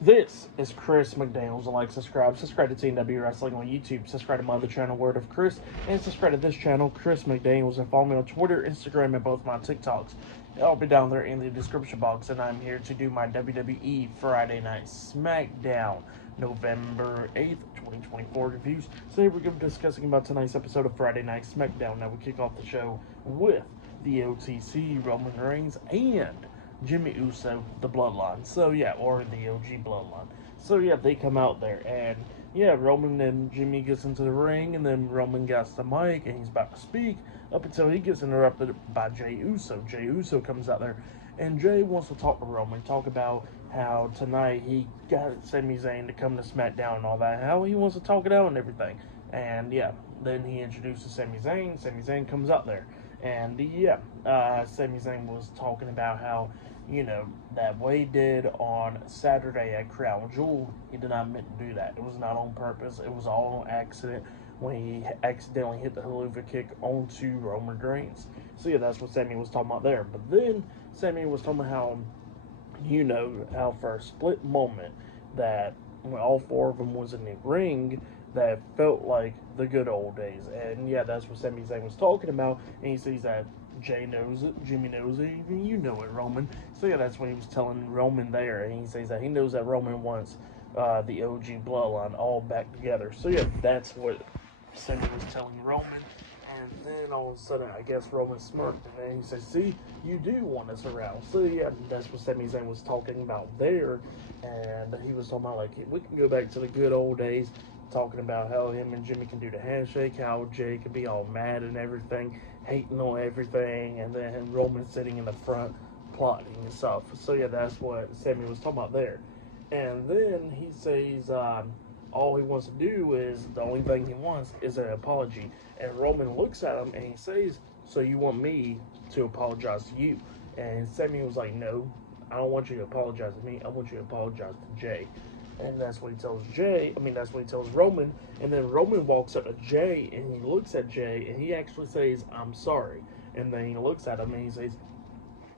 This is Chris McDaniels. Like, subscribe to TNW Wrestling on YouTube, subscribe to my other channel, Word of Chris, and subscribe to this channel, Chris McDaniels, and follow me on Twitter, Instagram, and both my TikToks. I'll be down there in the description box, and I'm here to do my WWE Friday Night SmackDown, November 8th, 2024 reviews. So here we're going to be discussing about tonight's episode of Friday Night SmackDown. Now we kick off the show with the OTC, Roman Reigns, and Jimmy Uso, the Bloodline. So yeah, or the OG Bloodline. So yeah, they come out there, and yeah, Roman and Jimmy gets into the ring, and then Roman gets the mic, and he's about to speak, up until he gets interrupted by Jey Uso. Jey Uso comes out there, and Jey wants to talk to Roman, talk about how tonight he got Sami Zayn to come to SmackDown and all that, how he wants to talk it out and everything. And yeah, then he introduces Sami Zayn. Sami Zayn comes out there. And yeah, Sami Zayn was talking about how, that Wade did on Saturday at Crown Jewel, he did not meant to do that. It was not on purpose. It was all on accident when he accidentally hit the haluva kick onto Roman Reigns. So yeah, that's what Sami was talking about there. But then Sami was talking about how for a split moment that when all four of them was in the ring, that felt like the good old days. And yeah, that's what Sami Zayn was talking about. And he says that Jey knows it, Jimmy knows it, even you know it, Roman. So yeah, that's what he was telling Roman there. And he says that he knows that Roman wants the OG bloodline all back together. So yeah, that's what Sami was telling Roman. And then all of a sudden, I guess Roman smirked, and then he says, "See, you do want us around." So yeah, that's what Sami Zayn was talking about there. And he was talking about, like, we can go back to the good old days, talking about how him and Jimmy can do the handshake, how Jey can be all mad and everything, hating on everything, and then Roman sitting in the front plotting and stuff. So yeah, that's what Sami was talking about there. And then he says all he wants to do is, the only thing he wants is an apology. And Roman looks at him and he says, "So you want me to apologize to you?" And Sami was like, "No, I don't want you to apologize to me. I want you to apologize to Jey." And that's what he tells that's what he tells Roman. And then Roman walks up to Jey and he looks at Jey and he actually says, "I'm sorry." And then he looks at him and he says,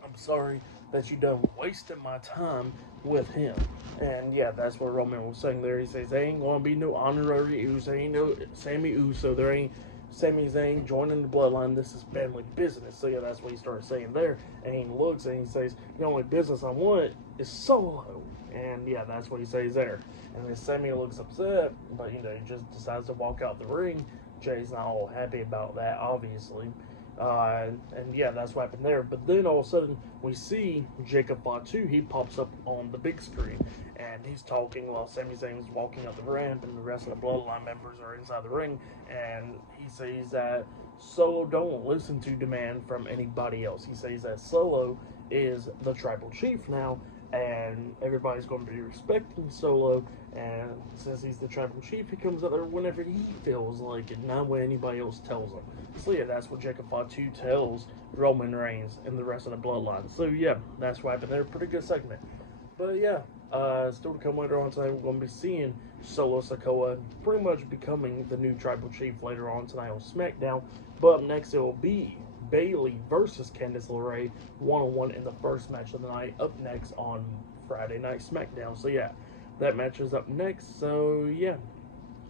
"I'm sorry that you done wasted my time with him." And yeah, that's what Roman was saying there. He says, "There ain't gonna be no honorary Uso, ain't no Sami Uso, there ain't Sami Zayn joining the bloodline. This is family business." So yeah, that's what he started saying there. And he looks and he says, "The only business I want is Solo." And yeah, that's what he says there. And then Sami looks upset, but he just decides to walk out the ring. Jay's not all happy about that, obviously. And yeah, that's what happened there. But then all of a sudden, we see Jacob Fatu. He pops up on the big screen, and he's talking while Sami Zayn is walking up the ramp, and the rest of the Bloodline members are inside the ring. And he says that Solo don't listen to demand from anybody else. He says that Solo is the tribal chief now, and everybody's going to be respecting Solo. And since he's the tribal chief, he comes out there whenever he feels like it, not when anybody else tells him. So yeah, that's what Jacob Fatu tells Roman Reigns and the rest of the bloodline. So yeah, that's what happened there. Pretty good segment. But yeah, still to come later on tonight, we're going to be seeing Solo Sikoa pretty much becoming the new tribal chief later on tonight on SmackDown. But up next, it will be Bayley versus Candice LeRae one-on-one in the first match of the night, up next on Friday Night SmackDown. So yeah, that match is up next. So yeah,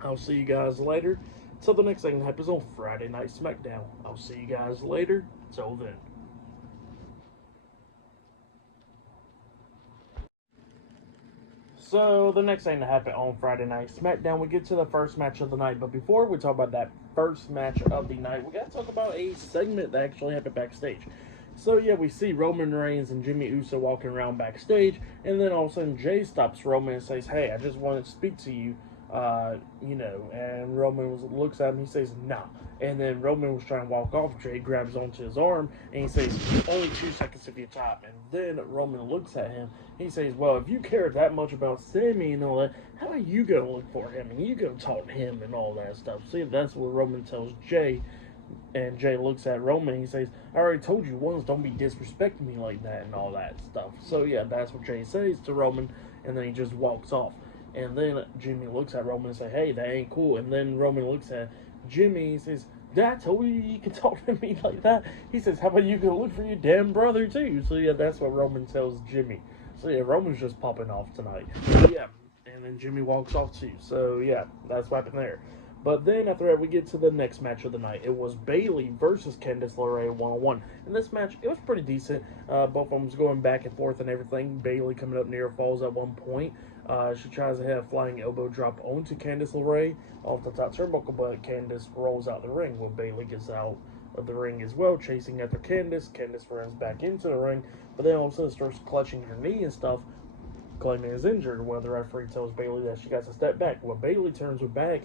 I'll see you guys later. Till the next thing that happens on Friday Night SmackDown. I'll see you guys later. Till then. So the next thing to happen on Friday Night SmackDown, we get to the first match of the night. But before we talk about that first match of the night, we got to talk about a segment that actually happened backstage. So yeah, we see Roman Reigns and Jimmy Uso walking around backstage, and then all of a sudden Jey stops Roman and says, "Hey, I just wanted to speak to you." And Roman looks at him, he says, "Nah." And then Roman was trying to walk off, Jey grabs onto his arm, and he says, "Only 2 seconds of your time." And then Roman looks at him, he says, "Well, if you care that much about Sami and all that, how are you going to look for him, and you going to talk to him and all that stuff?" See, that's what Roman tells Jey. And Jey looks at Roman and he says, "I already told you once, don't be disrespecting me like that," and all that stuff. So yeah, that's what Jey says to Roman, and then he just walks off. And then Jimmy looks at Roman and says, "Hey, that ain't cool." And then Roman looks at Jimmy and says, "Did I told you can talk to me like that?" He says, "How about you go look for your damn brother too?" So yeah, that's what Roman tells Jimmy. So yeah, Roman's just popping off tonight. Yeah, and then Jimmy walks off too. So yeah, that's what happened there. But then after that, we get to the next match of the night. It was Bayley versus Candice LeRae 1-on-1. And this match, it was pretty decent. Both of them was going back and forth and everything. Bayley coming up near falls at one point. She tries to hit a flying elbow drop onto Candice LeRae off the top turnbuckle, but Candice rolls out the ring. Well, Bayley gets out of the ring as well, chasing after Candice. Candice runs back into the ring, but then all of a sudden starts clutching her knee and stuff, claiming is injured. Well, the referee tells Bayley that she got to step back. Well, Bayley turns her back,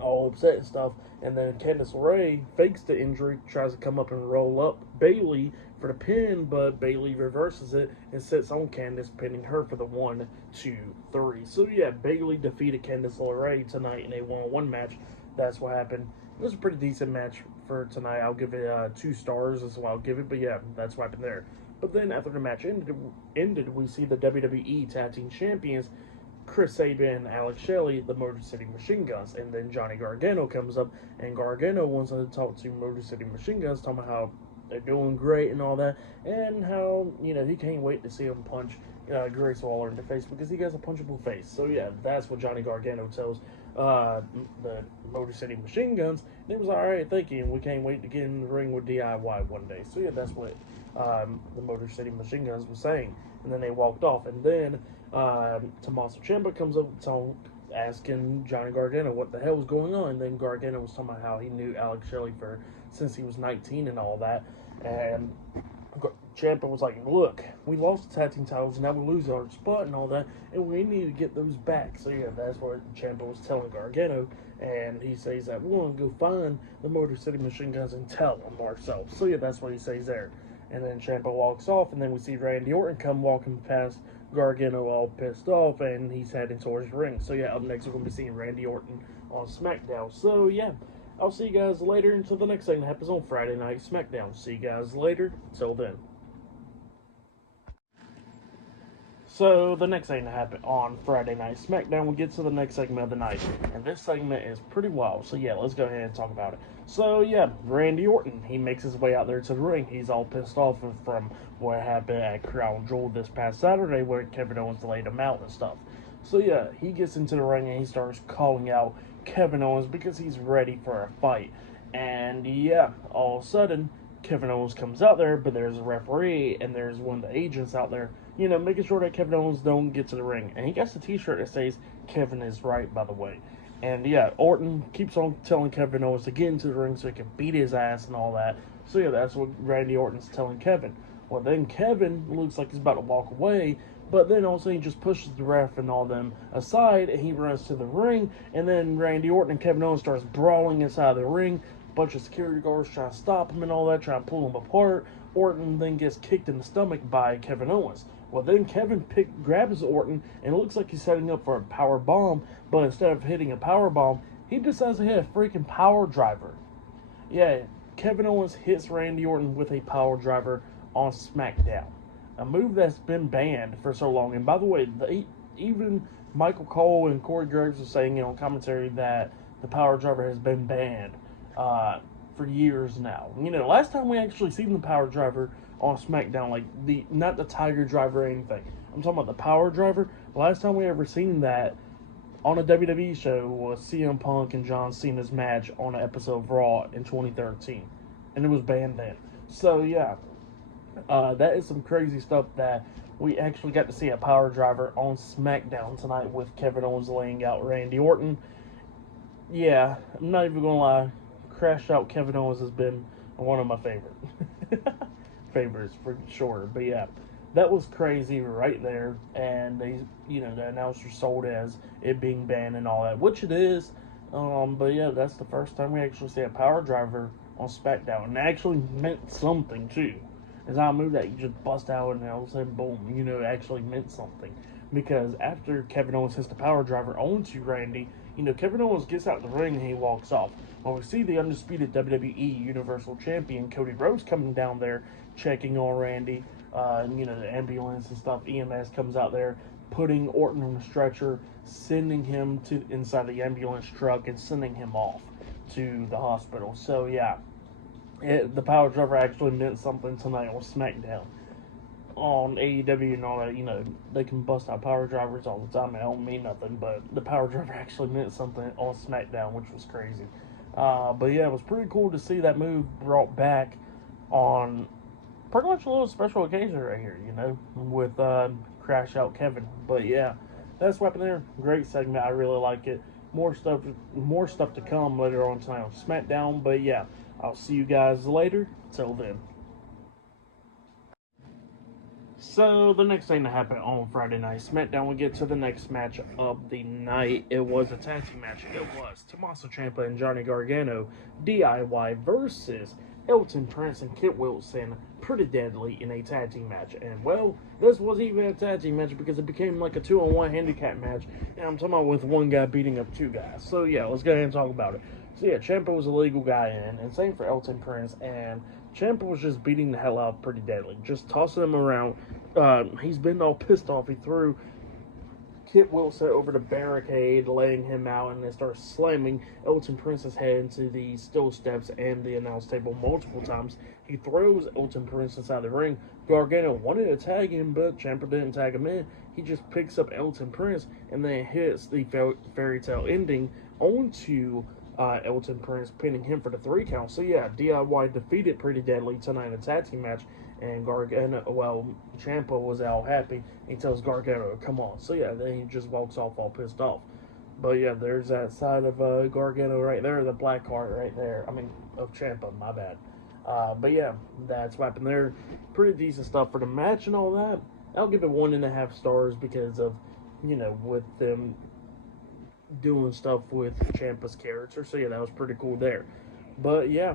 all upset and stuff, and then Candice LeRae fakes the injury, tries to come up and roll up Bayley for the pin, but Bayley reverses it and sits on Candice, pinning her for the 1, 2, 3. So yeah, Bayley defeated Candice LeRae tonight in a 1-on-1 match. That's what happened. It was a pretty decent match for tonight. I'll give it 2 stars is what I'll give it, but yeah, that's what happened there. But then after the match ended, we see the WWE Tag Team Champions, Chris Sabin and Alex Shelley, the Motor City Machine Guns, and then Johnny Gargano comes up, and Gargano wants to talk to Motor City Machine Guns, talking about how they're doing great and all that, and how, he can't wait to see him punch Grace Waller in the face because he has a punchable face. So yeah, that's what Johnny Gargano tells the Motor City Machine Guns. And it was alright, thank you, and we can't wait to get in the ring with DIY one day. So yeah, that's what the Motor City Machine Guns was saying. And then they walked off, and then Tommaso Ciampa comes up asking Johnny Gargano what the hell was going on. And then Gargano was talking about how he knew Alex Shelley since he was 19 and all that. And Ciampa was like, look, we lost the tag team titles, now we lose our spot and all that, and we need to get those back. So yeah, that's what Ciampa was telling Gargano, and he says that we're going to go find the Motor City Machine Guns and tell them ourselves. So yeah, that's what he says there. And then Ciampa walks off, and then we see Randy Orton come walking past Gargano all pissed off, and he's heading towards the ring. So yeah, up next we're going to be seeing Randy Orton on SmackDown. So yeah, I'll see you guys later until the next thing that happens on Friday Night SmackDown. See you guys later. Till then. So the next thing that happened on Friday Night SmackDown, we get to the next segment of the night, and this segment is pretty wild. So yeah, let's go ahead and talk about it. So yeah, Randy Orton, he makes his way out there to the ring. He's all pissed off from what happened at Crown Jewel this past Saturday, where Kevin Owens laid him out and stuff. So yeah, he gets into the ring and he starts calling out Kevin Owens because he's ready for a fight. And yeah, all of a sudden, Kevin Owens comes out there, but there's a referee and there's one of the agents out there, making sure that Kevin Owens don't get to the ring. And he gets a t-shirt that says, Kevin is right, by the way. And yeah, Orton keeps on telling Kevin Owens to get into the ring so he can beat his ass and all that. So yeah, that's what Randy Orton's telling Kevin. Well, then Kevin looks like he's about to walk away, but then all of a sudden he just pushes the ref and all them aside, and he runs to the ring, and then Randy Orton and Kevin Owens starts brawling inside the ring. A bunch of security guards trying to stop him and all that, trying to pull him apart. Orton then gets kicked in the stomach by Kevin Owens. Well, then Kevin grabs Orton, and it looks like he's setting up for a power bomb, but instead of hitting a power bomb, he decides to hit a freaking power driver. Yeah, Kevin Owens hits Randy Orton with a power driver on SmackDown, a move that's been banned for so long. And by the way, even Michael Cole and Corey Graves are saying on commentary that the power driver has been banned for years now. Last time we actually seen the power driver on SmackDown, like not the Tiger Driver or anything. I'm talking about the power driver. The last time we ever seen that on a WWE show was CM Punk and John Cena's match on an episode of Raw in 2013, and it was banned then. So yeah, that is some crazy stuff that we actually got to see a power driver on SmackDown tonight with Kevin Owens laying out Randy Orton. Yeah, I'm not even gonna lie, Crash Out Kevin Owens has been one of my favorites for sure. But yeah, that was crazy right there. And they, the announcer sold it as it being banned and all that, which it is. But yeah, that's the first time we actually see a power driver on SmackDown, and it actually meant something too. It's not a move that you just bust out and all of a sudden boom, it actually meant something. Because after Kevin Owens hits the power driver onto Randy, Kevin Owens gets out the ring and he walks off. Well, we see the undisputed WWE Universal Champion Cody Rhodes coming down there, checking on Randy. The ambulance and stuff, EMS comes out there, putting Orton on the stretcher, sending him to inside the ambulance truck and sending him off to the hospital. So yeah, the power driver actually meant something tonight on SmackDown. on AEW and all that, they can bust out power drivers all the time. It don't mean nothing, but the power driver actually meant something on SmackDown, which was crazy. But yeah, it was pretty cool to see that move brought back on pretty much a little special occasion right here, with Crash Out Kevin. But yeah, that's what happened there. Great segment. I really like it. More stuff to come later on tonight on SmackDown. But yeah, I'll see you guys later. Till then. So the next thing that happened on Friday Night SmackDown, we get to the next match of the night. It was a tag team match. It was Tommaso Ciampa and Johnny Gargano, DIY versus Elton Prince and Kit Wilson, Pretty Deadly in a tag team match. And well, this wasn't even a tag team match because it became like a 2-on-1 handicap match. And I'm talking about with one guy beating up two guys. So yeah, let's go ahead and talk about it. So yeah, Ciampa was a legal guy in, and same for Elton Prince, and Ciampa was just beating the hell out of Pretty Deadly, just tossing him around. He's been all pissed off. He threw Kit Wilson over the barricade, laying him out, and then started slamming Elton Prince's head into the steel steps and the announce table multiple times. He throws Elton Prince inside the ring. Gargano wanted to tag him, but Ciampa didn't tag him in. He just picks up Elton Prince and then hits the fairy tale ending onto Elton Prince, pinning him for the 3 count. So yeah, DIY defeated Pretty Deadly tonight in a tag team match, and Ciampa was all happy. He tells Gargano to come on. So yeah, then he just walks off all pissed off. But yeah, there's that side of Gargano right there, the black card right there. I mean, of Ciampa, my bad. But yeah, that's what happened there. Pretty decent stuff for the match and all that. I'll give it 1.5 stars because of, with them doing stuff with Ciampa's character. So yeah, that was pretty cool there. But yeah,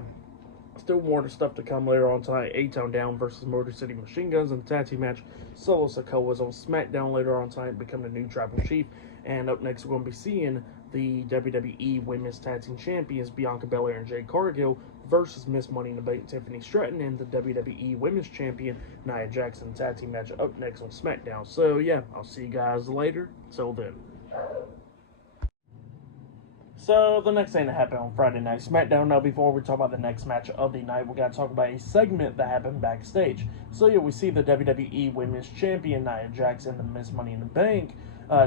still more stuff to come later on tonight. A-Town Down versus Motor City Machine Guns in the tag team match. Solo Sikoa is on SmackDown later on tonight, becoming the new Tribal Chief. And up next, we're going to be seeing the WWE Women's Tag Team Champions Bianca Belair and Jade Cargill versus Miss Money in the Bank Tiffany Stratton and the WWE Women's Champion Nia Jax in the tag team match up next on SmackDown. So yeah, I'll see you guys later. Till then. So, the next thing that happened on Friday Night SmackDown, now before we talk about the next match of the night, we got to talk about a segment that happened backstage. So, yeah, we see the WWE Women's Champion, Nia Jax, and the Miss Money in the Bank,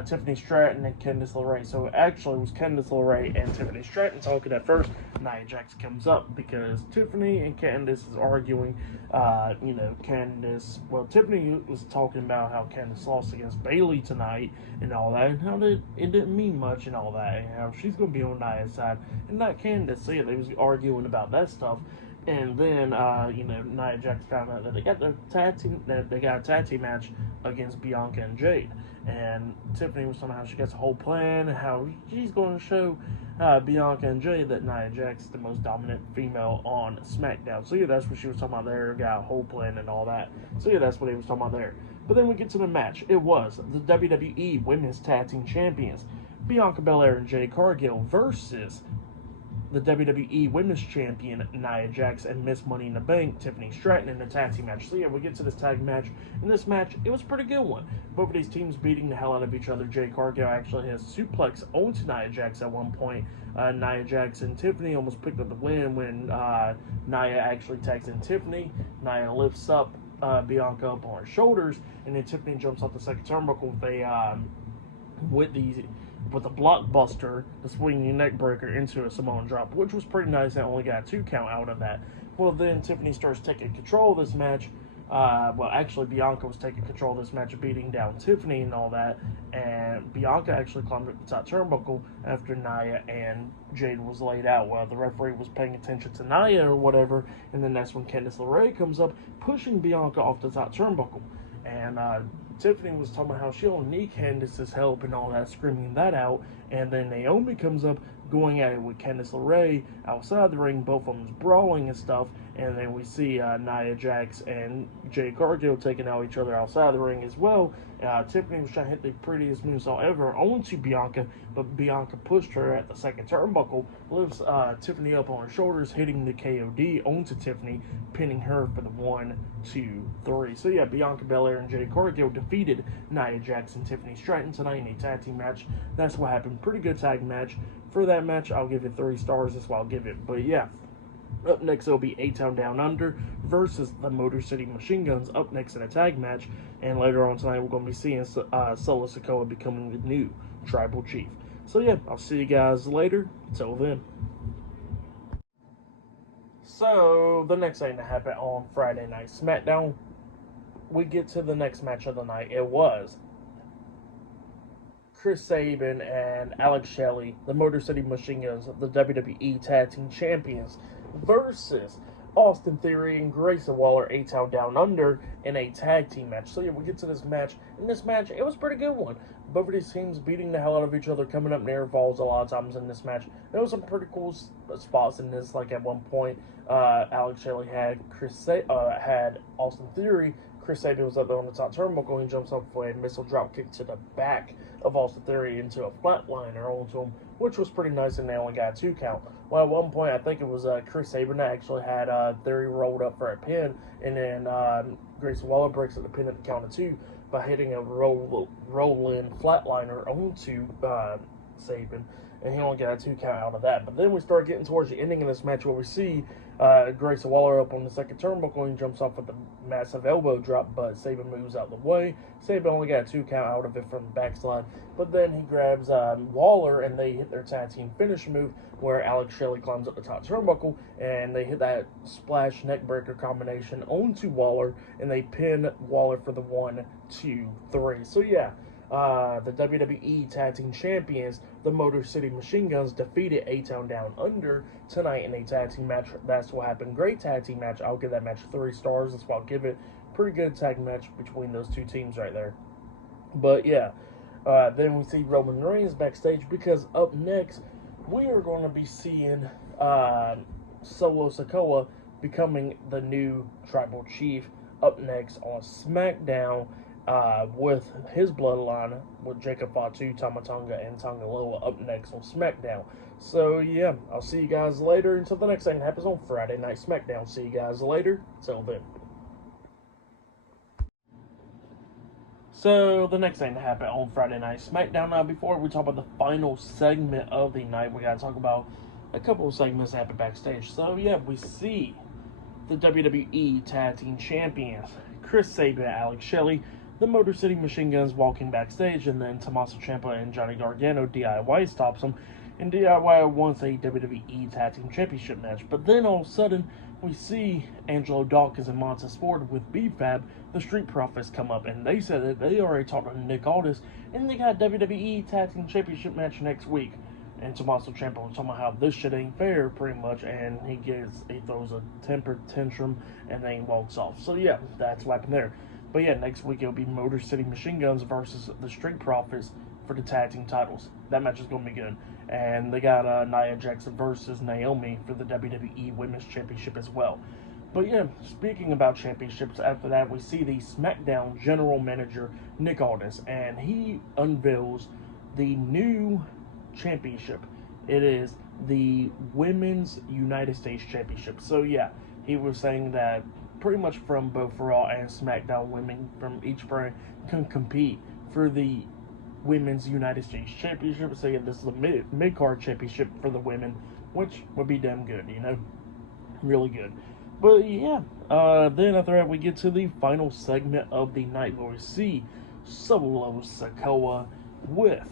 Tiffany Stratton and Candice LeRae. So, actually, it was Candice LeRae and Tiffany Stratton talking at first. Nia Jax comes up because Tiffany and Candice is arguing. Tiffany was talking about how Candice lost against Bayley tonight and all that, and how it didn't mean much and all that, and how she's going to be on Nia's side and not Candice. So, yeah, they was arguing about that stuff. And then, Nia Jax found out that they got a tag team match against Bianca and Jade. And Tiffany was talking about how she gets a whole plan, how she's going to show Bianca and Jade that Nia Jax is the most dominant female on SmackDown. So yeah, that's what she was talking about there. Got a whole plan and all that. So yeah, that's what he was talking about there. But then we get to the match. It was the WWE Women's Tag Team Champions, Bianca Belair and Jade Cargill versus the WWE Women's Champion, Nia Jax, and Miss Money in the Bank, Tiffany Stratton, in the tag team match. So yeah, we get to this tag match. In this match, it was a pretty good one. Both of these teams beating the hell out of each other. Jade Cargill actually has suplex onto Nia Jax at one point. Nia Jax and Tiffany almost picked up the win when Nia actually tags in Tiffany. Nia lifts up Bianca up on her shoulders, and then Tiffany jumps off the second turnbuckle with a blockbuster, the swinging neck breaker into a Samoan drop, which was pretty nice. I only got a 2 count out of that. Well, then Tiffany starts taking control of this match. Actually, Bianca was taking control of this match, beating down Tiffany and all that. And Bianca actually climbed up the top turnbuckle after Nia and Jade was laid out. Well, the referee was paying attention to Nia or whatever. And then that's when Candice LeRae comes up, pushing Bianca off the top turnbuckle. And Tiffany was talking about how she don't need Candice's help and all that, screaming that out. And then Naomi comes up, going at it with Candice LeRae outside the ring, both of them brawling and stuff. And then we see Nia Jax and Jade Cargill taking out each other outside the ring as well. Tiffany was trying to hit the prettiest moonsault ever onto Bianca, but Bianca pushed her at the second turnbuckle, lifts Tiffany up on her shoulders, hitting the KOD onto Tiffany, pinning her for the 1, 2, 3. So yeah, Bianca Belair and Jade Cargill defeated Nia Jax and Tiffany Stratton tonight in a tag team match. That's what happened. Pretty good tag match. For that match, I'll give it 3 stars. That's what I'll give it. But yeah, Up next, it'll be A-Town Down Under versus the Motor City Machine Guns up next in a tag match. And later on tonight, we're going to be seeing Solo Sikoa becoming the new Tribal Chief. So yeah, I'll see you guys later. Until then. So, the next thing to happen on Friday Night SmackDown, we get to the next match of the night. It was Chris Sabin and Alex Shelley, the Motor City Machine Guns, the WWE Tag Team Champions, versus Austin Theory and Grayson Waller, A-Town Down Under, in a tag team match. So yeah, we get to this match. In this match, it was a pretty good one. Both of these teams beating the hell out of each other, coming up near falls a lot of times in this match. There was some pretty cool spots in this. Like at one point, Alex Shelley had had Austin Theory. Chris Sabin was up there on the top turnbuckle. He jumps off for a missile drop kick to the back of Austin Theory into a flatliner onto him, which was pretty nice, and they only got a 2 count. Well, at one point, I think it was Chris Sabin that actually had Theory rolled up for a pin, and then Grayson Waller breaks at the pin at the count of 2 by hitting a roll-in flatliner onto Sabin, and he only got a 2 count out of that. But then we start getting towards the ending of this match where we see Grayson Waller up on the second turnbuckle, and he jumps off with a massive elbow drop, but Sabin moves out the way. Sabin only got a 2 count out of it from the backslide, but then he grabs Waller, and they hit their tag team finish move where Alex Shelley climbs up the top turnbuckle, and they hit that splash neckbreaker combination onto Waller, and they pin Waller for the 1, 2, 3. So yeah, the WWE Tag Team Champions, the Motor City Machine Guns, defeated A-Town Down Under tonight in a tag team match. That's what happened. Great tag team match. I'll give that match 3 stars. That's why I'll give it. Pretty good tag match between those two teams right there. But yeah, then we see Roman Reigns backstage, because up next we are going to be seeing Solo Sikoa becoming the new Tribal Chief up next on SmackDown. With his bloodline, with Jacob Fatu, Tama Tonga, and Tonga Loa up next on SmackDown. So yeah, I'll see you guys later until the next thing happens on Friday Night SmackDown. See you guys later. Till then. So the next thing to happen on Friday Night SmackDown. Now, before we talk about the final segment of the night, we gotta talk about a couple of segments that happened backstage. So yeah, we see the WWE Tag Team Champions, Chris Sabin and Alex Shelley, the Motor City Machine Guns, walking backstage, and then Tommaso Ciampa and Johnny Gargano, DIY stops them, and DIY wants a WWE Tag Team Championship match. But then all of a sudden, we see Angelo Dawkins and Montez Ford with B-Fab, the Street Profits, come up, and they said that they already talked to Nick Aldis, and they got a WWE Tag Team Championship match next week. And Tommaso Ciampa was talking about how this shit ain't fair, pretty much, and he throws a temper tantrum, and then he walks off. So yeah, that's what happened there. But yeah, next week it'll be Motor City Machine Guns versus the Street Profits for the tag team titles. That match is going to be good. And they got Nia Jax versus Naomi for the WWE Women's Championship as well. But yeah, speaking about championships, after that we see the SmackDown General Manager, Nick Aldis, and he unveils the new championship. It is the Women's United States Championship. So yeah, he was saying that pretty much from both Raw and SmackDown, women from each brand can compete for the Women's United States Championship. So yeah, this is the mid-card championship for the women, which would be damn good, you know, really good. But yeah, then after that we get to the final segment of the night where we see Solo Sikoa with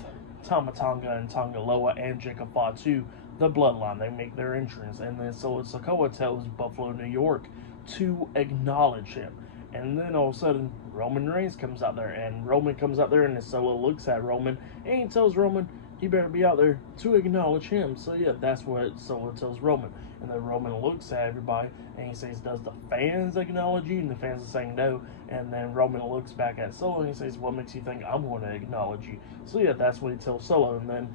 Tama Tonga and Tonga Loa and Jacob Fatu, the Bloodline. They make their entrance, and then Solo Sikoa tells Buffalo, New York to acknowledge him. And then all of a sudden, Roman Reigns comes out there, and Roman comes out there, and then Solo looks at Roman, and he tells Roman he better be out there to acknowledge him. So yeah, that's what Solo tells Roman. And then Roman looks at everybody, and he says, does the fans acknowledge you? And the fans are saying no. And then Roman looks back at Solo, and he says, what makes you think I'm going to acknowledge you? So yeah, that's what he tells Solo. And then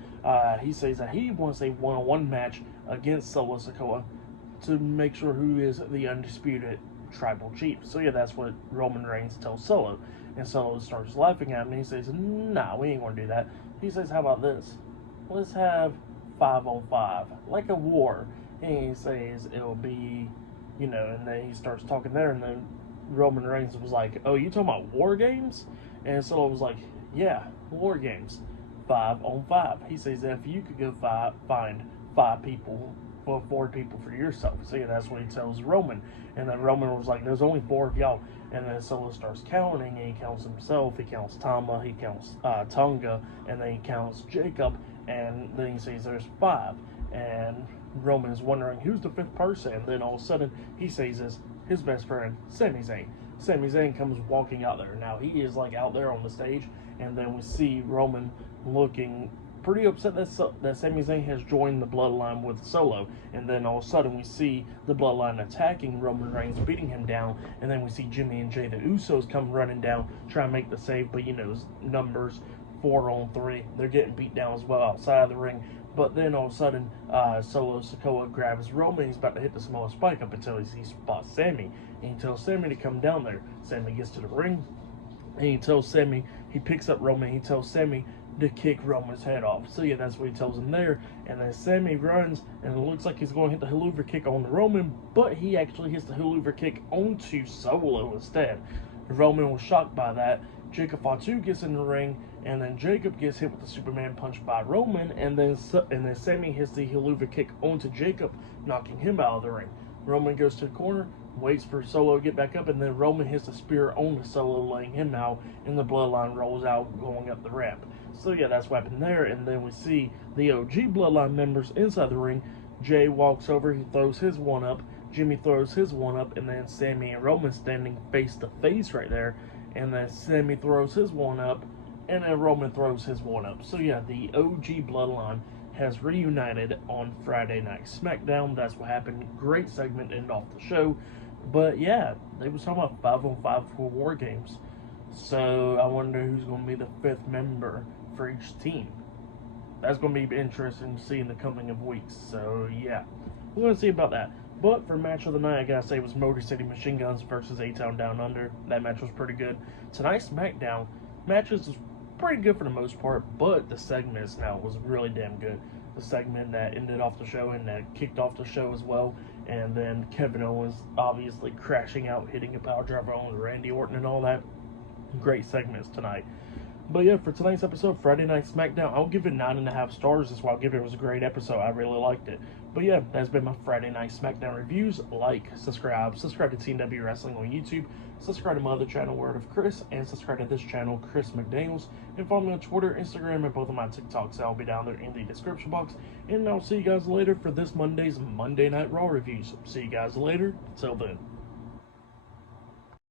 he says that he wants a one-on-one match against Solo Sikoa to make sure who is the undisputed Tribal Chief. So yeah, that's what Roman Reigns tells Solo. And Solo starts laughing at him, and he says, nah, we ain't going to do that. He says, how about this? Let's have 5-on-5, like a war. And he says it'll be, you know, and then he starts talking there, and then Roman Reigns was like, oh, you talking about war games? And Solo was like, yeah, war games, 5-on-5. He says that if you could go find 5 people for 4 people for yourself. See, that's what he tells Roman. And then Roman was like, there's only 4 of y'all. And then Solo starts counting, and he counts himself, he counts Tama, he counts Tonga, and then he counts Jacob, and then he says there's 5. And Roman is wondering who's the 5th person, and then all of a sudden he sees his best friend, Sami Zayn. Sami Zayn comes walking out there. Now he is like out there on the stage, and then we see Roman looking pretty upset that Sami Zayn has joined the bloodline with Solo, and then all of a sudden we see the bloodline attacking Roman Reigns, beating him down, and then we see Jimmy and Jay, the Usos, come running down, try to make the save, but numbers 4-on-3, they're getting beat down as well outside of the ring. But then all of a sudden, Solo Sikoa grabs Roman. He's about to hit the small spike up until he spots Sami, and he tells Sami to come down there. Sami gets to the ring, and he tells Sami, he picks up Roman, he tells Sami to kick Roman's head off. So yeah, that's what he tells him there. And then Sami runs, and it looks like he's going to hit the Helluva Kick on the Roman, but he actually hits the Helluva Kick onto Solo instead. Roman was shocked by that. Jacob Fatu gets in the ring, and then Jacob gets hit with the Superman punch by Roman, and then Sami hits the Helluva Kick onto Jacob, knocking him out of the ring. Roman goes to the corner, waits for Solo to get back up, and then Roman hits the spear on the Solo, laying him out, and the bloodline rolls out, going up the ramp. So yeah, that's what happened there, and then we see the OG bloodline members inside the ring. Jay walks over, he throws his one up, Jimmy throws his one up, and then Sami and Roman standing face to face right there, and then Sami throws his one up, and then Roman throws his one up. So yeah, the OG bloodline has reunited on Friday Night SmackDown. That's what happened. Great segment to end off the show. But yeah, they was talking about 5-on-5 for War Games. So I wonder who's going to be the 5th member for each team. That's going to be interesting to see in the coming of weeks. So yeah, we're going to see about that. But for match of the night, I gotta say it was Motor City Machine Guns versus A-Town Down Under. That match was pretty good. Tonight's SmackDown matches was pretty good for the most part, but the segments now was really damn good. The segment that ended off the show and that kicked off the show as well, and then Kevin Owens obviously crashing out, hitting a power driver on Randy Orton and all that. Great segments tonight. But yeah, for tonight's episode, Friday Night SmackDown, I'll give it 9.5 stars. That's why I'll give it. It was a great episode. I really liked it. But yeah, that's been my Friday Night SmackDown reviews. Like, subscribe to TNW Wrestling on YouTube, subscribe to my other channel, Word of Chris, and subscribe to this channel, Chris McDaniels, and follow me on Twitter, Instagram, and both of my TikToks. I'll be down there in the description box. And I'll see you guys later for this Monday's Monday Night Raw reviews. See you guys later. Till then.